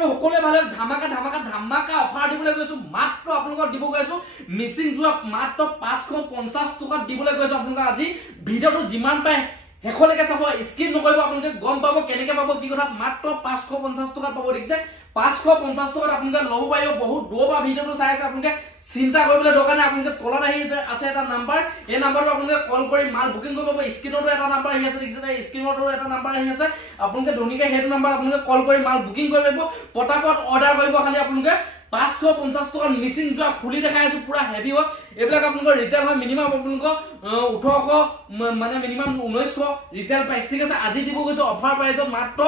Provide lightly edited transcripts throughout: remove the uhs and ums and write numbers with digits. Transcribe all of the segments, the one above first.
কৰো সকলোৱে ভালে ধামাকা ধামাকা ধামাকা অফাৰ দিবলৈ গৈছো মাত্ৰ আপোনালোকক দিব গৈছো মিচিং যোৱা মাত্ৰ 550 টকাত দিবলৈ গৈছো আপোনালোকক আজি ভিডিওটো যিমান পায় হেখলৈকে চাব স্কিপ নকৰিব আপোনালোকে গম পাব কেনেকৈ পাব কি কথা মাত্ৰ 550 টকাত পাব দেখিছে 550 টকাত আপোনালোকে লব পাৰিব বহুত দূৰৰ ভিডিওটো চাই আছে আপোনালোকে চিন্তা কৰিবলৈ দৰকাৰ নাই আপোনালোকে তলত আহি আছে এটা নাম্বাৰ এই নাম্বাৰটো আপোনালোকে কল কৰি মাল বুকিং কৰিব পাৰিব স্ক্ৰিনতো এটা নাম্বাৰ আহি আছে দেখিছে স্ক্ৰিনতো এটা নাম্বাৰ আহি আছে আপোনালোকে ধুনীয়াকৈ সেইটো নাম্বাৰ আপোনালোকে কল কৰি মাল বুকিং কৰিব পাৰিব পটাপট অৰ্ডাৰ কৰিব খালি আপোনালোকে 550 টকা মিচিং যোৱা খুলি দেখাই আছো পুৰা হেভি হয় এইবিলাক আপোনালোকৰ ৰিটেল হয় মিনিমাম আপোনালোকৰ 1800 মানে মিনিমাম 1900 ৰিটেল প্ৰাইস ঠিক আছে আজি দিব গৈছো অফাৰ প্ৰাইসত মাত্ৰ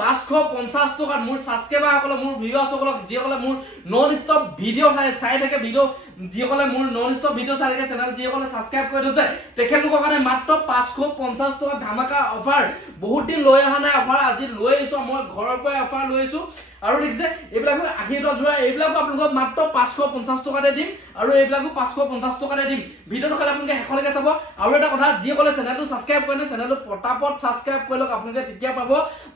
550 টকা মোৰ সাবস্ক্ৰাইবাৰ সকল মোৰ ভিউয়াৰ্স সকল যিসকলে মোৰ নন ষ্টপ ভিডিও চাই থাকে ভিডিও যিসকলে মোৰ নন ষ্টপ ভিডিও চাই থাকে চেনেল যিসকলে সাবস্ক্ৰাইব কৰি থৈছে তেখেতলোকৰ কাৰণে মাত্ৰ 550 টকা ধামাকা অফাৰ বহুত দিন লৈ অহা নাই অফাৰ আজি লৈ আহিছো মই ঘৰৰ পৰা অফাৰ লৈ আহিছো আৰু দেখিছে এইবিলাক 80 টকা জোৰা এইবিলাক আপোনালোকক মাত্ৰ 550 টকাতে দিম আৰু এইবিলাকো 550 টকাতে দিম ভিডিওটো খালি আপোনালোকে হেখলৈকে চাব আৰু এটা কথা যিসকলে চেনেলটো সাবস্ক্ৰাইব কৰে চেনেলটো পটাপট সাবস্ক্ৰাইব কৰি লওক আপোনালোকে তেতিয়া পাব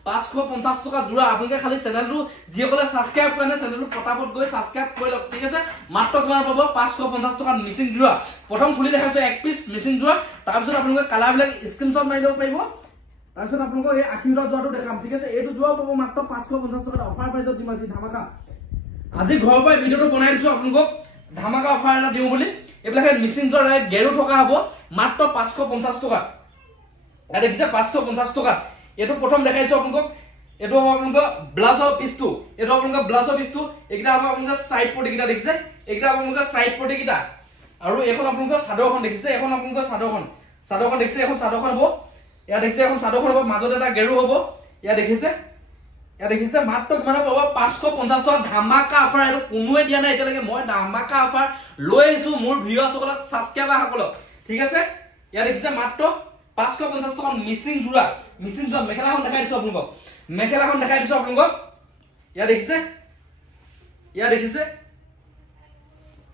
550 টকা জোৰা আপোনালোকে খালি চেনেলটো যিসকলে সাবস্ক্ৰাইব কৰে চেনেলটো পটাপট গৈ সাবস্ক্ৰাইব কৰি লওক ঠিক আছে মাত্ৰ কিমান পাব 550 টকা মিচিং জোৰা প্ৰথম খুলি দেখাইছো এক পিস মিচিং জোৰা তাৰ পিছত আপোনালোকে কালাৰ বিলাক স্ক্ৰিনশ্বট মাৰি লব পাৰিব তাৰপিছত আপোনালোকক এই 80 টকা জোৰাটো দেখাম ঠিক আছে এইটো জোৰা পাব মাত্ৰ 550 টকা অফাৰ প্ৰাইসত দিম আজি ধামাকা আজি ঘৰৰ পৰা ভিডিওটো বনাই দিছো আপোনালোকক ধামাকা অফাৰ এটা দিও বুলি এইবিলাক মিচিং জোৰা গেৰু থকা হ'ব মাত্ৰ 550 টকা এটা দেখিছে 550 টকা এটো প্ৰথম দেখাইছো আপোনালোকক এটো হ'ব আপোনালোকৰ ব্লাউজৰ পিছটো এটো আপোনালোকৰ ব্লাউজৰ পিছটো এইটা হ'ব আপোনালোকৰ সাইড পটি কিটা দেখিছে এইটা আপোনালোকৰ সাইড পটি কিটা আৰু এখন আপোনালোকৰ চাদৰখন দেখিছে এখন আপোনালোকৰ চাদৰখন দেখিছে এখন চাদৰখন হ'ব ইয়া দেখিছে এখন চাদৰখন হ'ব মাজত এটা গেৰু হ'ব ইয়া দেখিছে মাত্ৰ কিমান পাব 550 টকা ধামাকা অফাৰ আৰু কোনোৱে দিয়া নাই এতিয়ালৈকে মই ধামাকা অফাৰ লৈ আহিছো মোৰ ভিউয়াৰ্স সকলক সাবস্ক্ৰাইবাৰ সকলক ঠিক আছে ইয়া দেখিছে মাত্ৰ 550 টকা মিচিং জোৰা মেখেলাখন দেখাই দিছো আপোনালোকক ইয়া দেখিছে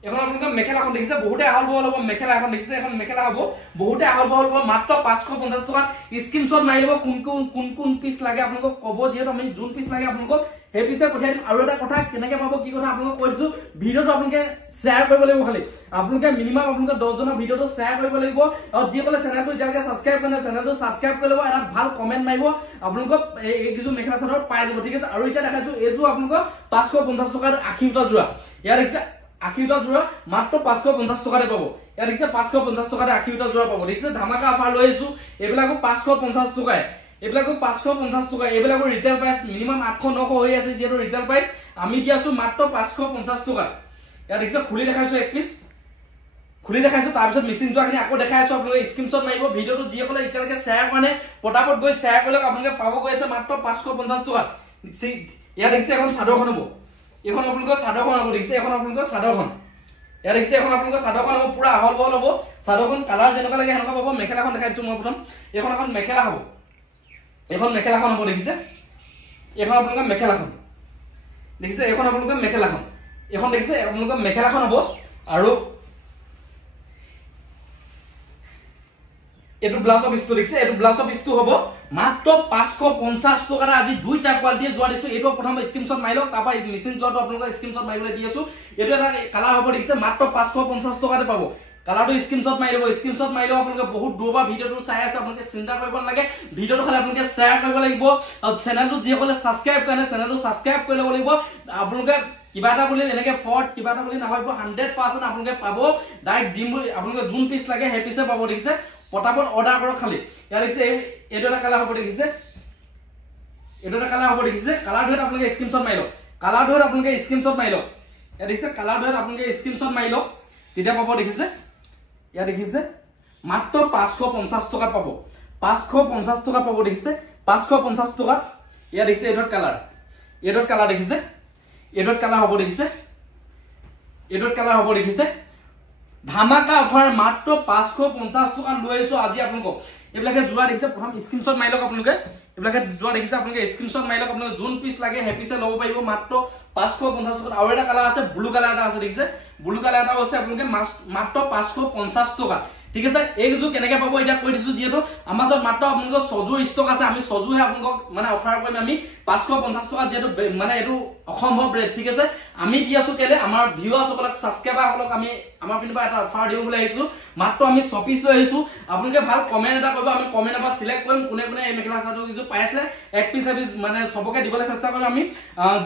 এখন আপোনালোকৰ মেখেলাখন দেখিছে বহুতে আহল বহল হ'ব মেখেলা এখন দেখিছে এখন মেখেলা হ'ব বহুতে আহল বহল হ'ব মাত্ৰ 550 টকা স্ক্ৰিনশ্বট মাৰি লব কোন পিস লাগে আপোনালোকক কব যেহেতু আমি যোন পিস লাগে আপোনালোকক হে পিছে পঠাই দিম আৰু এটা কথা কেনেকৈ পাব কি কথা আপোনালোকক কৈ দিছো ভিডিওটো আপোনালোকে শ্বেয়াৰ কৰিব লাগিব খালি আপোনালোকে মিনিমাম আপোনালোকে 10 জনৰ ভিডিওটো শ্বেয়াৰ কৰিব লাগিব আৰু যিসকলে চেনেলটো এতিয়ালৈকে সাবস্ক্ৰাইব কৰা নাই চেনেলটো সাবস্ক্ৰাইব কৰি ল'ব এটা ভাল কমেন্ট মাৰিব আপোনালোকক এই কিছু মেখেলা চাদৰ পাই যাব ঠিক আছে আৰু এটা দেখাইছো এইটো আপোনালোকক 550 টকাৰ 80 টা জোৰা ইয়াৰ দেখিছে 80 টা জোৰা মাত্ৰ 550 টকাতে পাব ইয়াৰ দেখিছে 550 টকাতে 80 টা জোৰা পাব দেখিছে ধামাকা অফাৰ লৈ আহিছো এইবিলাকো 550 টকায় এইবিলাকো 550 টকা এইবিলাকৰ ৰিটেল প্ৰাইস মিনিমাম 800 900 হৈ আছে যেটো ৰিটেল প্ৰাইস আমি দি আছো মাত্ৰ 550 টকা ইয়াৰ দেখিছে খুলি দেখাইছো এক পিস খুলি দেখাইছো তাৰ পিছত মিচিং জোৱাখিনি আকৌ দেখাইছো আপোনালোকে স্ক্ৰিনশ্বট মাৰিব ভিডিওটো যিসকলে এতিয়ালৈকে শ্বেয়াৰ মানে পটাপট গৈ শ্বেয়াৰ কৰিলে আপোনালোকে পাব গৈ আছে মাত্ৰ 550 টকা ইয়াৰ দেখিছে এখন চাদৰখন হ'ব এখন আপোনালোকৰ চাদৰখন হ'ব দেখিছে এখন আপোনালোকৰ চাদৰখন ইয়াৰ দেখিছে এখন আপোনালোকৰ চাদৰখন হ'ব পুৰা আহল বহল হ'ব চাদৰখন কালাৰ যেনেকুৱা লাগে হেনেকুৱা পাব মেখেলাখন দেখাইছো মই প্ৰথম এখন মেখেলা হ'ব এখন মেখেলাখন হ'ব দেখিছে এখন আপোনালোকৰ মেখেলাখন দেখিছে এখন আপোনালোকৰ মেখেলাখন এখন দেখিছে আপোনালোকৰ মেখেলাখন হ'ব আৰু এটো ব্লাউজৰ পিছটো দেখিছে এটো ব্লাউজৰ পিছটো হ'ব মাত্ৰ 550 টকা আজি দুইটা কোৱালিটি জোৱা দিছো এটো প্ৰথম স্ক্ৰিনশ্বট মাৰি লওক তাৰপা মিচিং জোৱাটো আপোনালোকৰ স্ক্ৰিনশ্বট মাৰিবলৈ দি আছো এটো এটা কালাৰ হ'ব দেখিছে মাত্ৰ 550 টকাতে পাব কালাৰটো স্ক্ৰিনশ্বট মাৰি লব আপোনালোকে বহুত দূৰৰ ভিডিওটো চাই আছে আপোনালোকে চিন্তা কৰিব নালাগে ভিডিওটো খালি আপোনালোকে শ্বেয়াৰ কৰিব লাগিব আৰু চেনেলটো যিসকলে সাবস্ক্ৰাইব কৰে চেনেলটো সাবস্ক্ৰাইব কৰি ল'ব লাগিব আপোনালোকে কিবা এটা বুলি এনেকে ফৰ্ট কিবা এটা বুলি নাভাবিব 100% আপোনালোকে পাব ডাইৰেক্ট দিম বুলি আপোনালোকে যোন পিস লাগে হে পিছে পাব দেখিছে পটাপট অৰ্ডাৰ কৰক খালি ইয়াৰ দেখিছে এইটো এটা কালাৰ হ'ব দেখিছে কালাৰ ধৰে আপোনালোকে স্ক্ৰিনশ্বট মাৰি লওক ইয়াৰ দেখিছে কালাৰ ধৰে আপোনালোকে স্ক্ৰিনশ্বট মাৰি লওক তেতিয়া পাব দেখিছে ইয়াৰ দেখিছে মাত্ৰ 550 টকা পাব 550 টকা পাব দেখিছে 550 টকা ইয়াৰ দেখিছে এডট কালাৰ দেখিছে এডট কালাৰ হ'ব দেখিছে ধামাকা অফাৰ মাত্ৰ 550 টকা লৈ আহিছো আজি আপোনালোকক এইবিলাকে জোৰা দেখিছে প্ৰথম স্ক্ৰিনশ্বট মাৰি লওক আপোনালোকে এইবিলাকে জোৰা দেখিছে আপোনালোকে স্ক্ৰিনশ্বট মাৰি লওক আপোনালোকে যোন পিস লাগে হে পিছে ল'ব পাৰিব মাত্ৰ 550 টকা আৰু এটা কালাৰ আছে ব্লু কালাৰ এটা আছে দেখিছে ব্লু কালাৰ এটা আছে আপোনালোকে মাত্ৰ 550 টকা ঠিক আছে এইযোৰ কেনেকৈ পাব এতিয়া কৈ দিছো যিহেতু আমাৰ ওচৰত মাত্ৰ আপোনালোকৰ সজুৰ ষ্টক আছে আমি সজুহে আপোনালোকক মানে অফাৰ কৰিম আমি 550 টকা যেহেতু মানে এইটো অসম্ভৱ ৰেট ঠিক আছে আমি দি আছো কেলে আমাৰ ভিউৱাৰসকলক সাবস্ক্ৰাইবাৰসকলক আমি আমাৰ পিনপা এটা অফাৰ দিও বুলি আহিছো মাত্ৰ আমি 6 পিস লৈ আহিছো আপোনালোকে ভাল কমেন্ট এটা কৰিব আমি কমেন্ট এটা সিলেক্ট কৰিম কোনে কোনে এই মেখেলা চাদৰ কিছু পাইছে এক পিস মানে সবকে দিবলৈ চেষ্টা কৰিম আমি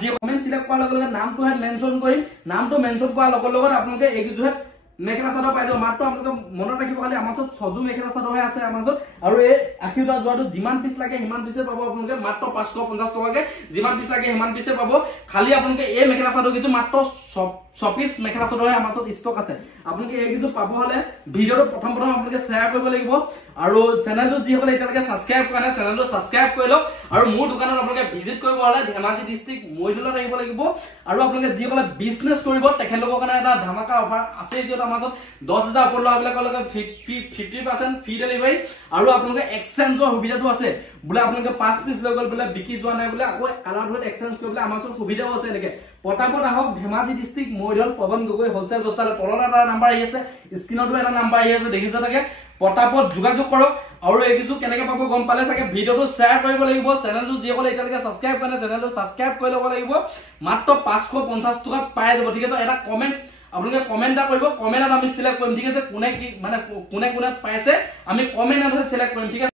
যি কমেন্ট সিলেক্ট কৰাৰ লগে লগে নামটো হে মেনশন কৰিম নামটো মেনশন কৰাৰ লগে লগে আপোনালোকে এই কিছু মেখেলা চাদৰ পাই যাব মাত্ৰ আপোনালোকে মনত ৰাখিব খালি আমাৰ ওচৰত সজু মেখেলা চাদৰ হে আছে আমাৰ ওচৰত আৰু এই আখিউটা যোৱাটো যিমান পিস লাগে সিমান পিসে পাব আপোনালোকে মাত্ৰ 550 টকাকে যিমান পিস লাগে সিমান পিসে পাব খালি আপোনালোকে এই মেখেলা চাদৰ কিছু মাত্ৰ 6 পিস মেখেলা চাদৰ হে আমাৰ ওচৰত ষ্টক আছে আপোনালোকে এই কিছু পাব হলে ভিডিওটো প্ৰথম আপোনালোকে শেয়াৰ কৰিব লাগিব আৰু চেনেলটো যিসকলে এতিয়ালৈকে সাবস্ক্ৰাইব কৰা নাই চেনেলটো সাবস্ক্ৰাইব কৰি লওক আৰু মোৰ দোকানত আপোনালোকে ভিজিট কৰিব হলে ধেমাজি ডিস্ট্ৰিক্ট মইদুলত আহিব লাগিব আৰু আপোনালোকে যিসকলে বিজনেছ কৰিব তেখেতলোকৰ কাৰণে এটা ধামাকা অফাৰ আছে যিহেতু আমাৰ ওচৰত 10000 ওপৰ লোৱাবিলাকলৈকে 50% ফ্ৰী ডেলিভাৰী আৰু আপোনালোকে এক্সচেঞ্জৰ সুবিধাটো আছে বোলে আপোনালোকে 5 পিস লৈ গল বোলে বিকি যোৱা নাই বোলে আকৌ কালাৰ ধৰত এক্সচেঞ্জ কৰিবলৈ আমাৰ ওচৰত সুবিধাও আছে এনেকে পটাপট আহক ধেমাজি ডিস্ট্ৰিক্ট মইদুল পৱন গগৈ হোলসেল বস্তাৰ তলত এটা নাম্বাৰ আহি আছে স্ক্ৰিনতো এটা নাম্বাৰ আহি আছে দেখিছে থাকে পটাপট যোগাযোগ কৰক আৰু এই কিছু কেনেকৈ পাব গম পালে চাগে ভিডিওটো শেয়াৰ কৰিব লাগিব চেনেলটো যিসকলে এতিয়ালৈকে সাবস্ক্ৰাইব কৰা নাই চেনেলটো সাবস্ক্ৰাইব কৰি ল'ব লাগিব মাত্ৰ 550 টকা পাই যাব ঠিক আছে এটা কমেন্ট আপোনালোকে কমেন্ট এটা কৰিব কমেন্টত আমি সিলেক্ট কৰিম ঠিক আছে কোনে কি মানে কোনে কোনে পাইছে আমি কমেন্ট এটা সিলেক্ট কৰিম ঠিক আছে